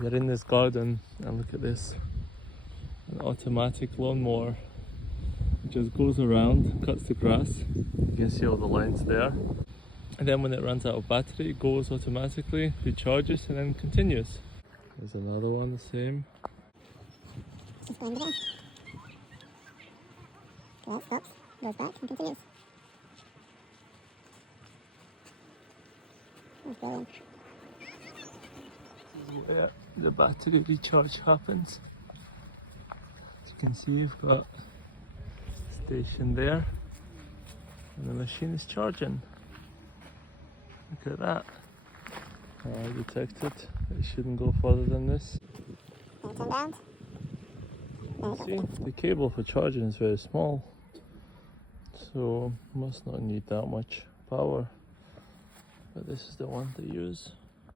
You're in this garden and look at this, an automatic lawnmower. It just goes around, cuts the grass. You can see all the lines there. And then when it runs out of battery, it goes automatically, recharges and then continues. There's another one, the same. Just going again. Okay, stops, goes back and continues. That's brilliant. This is where the battery recharge happens. As you can see, you've got a station there and the machine is charging. Look at that. I detected it shouldn't go further than this. And turn round. See, the cable for charging is very small, so must not need that much power. But this is the one to use.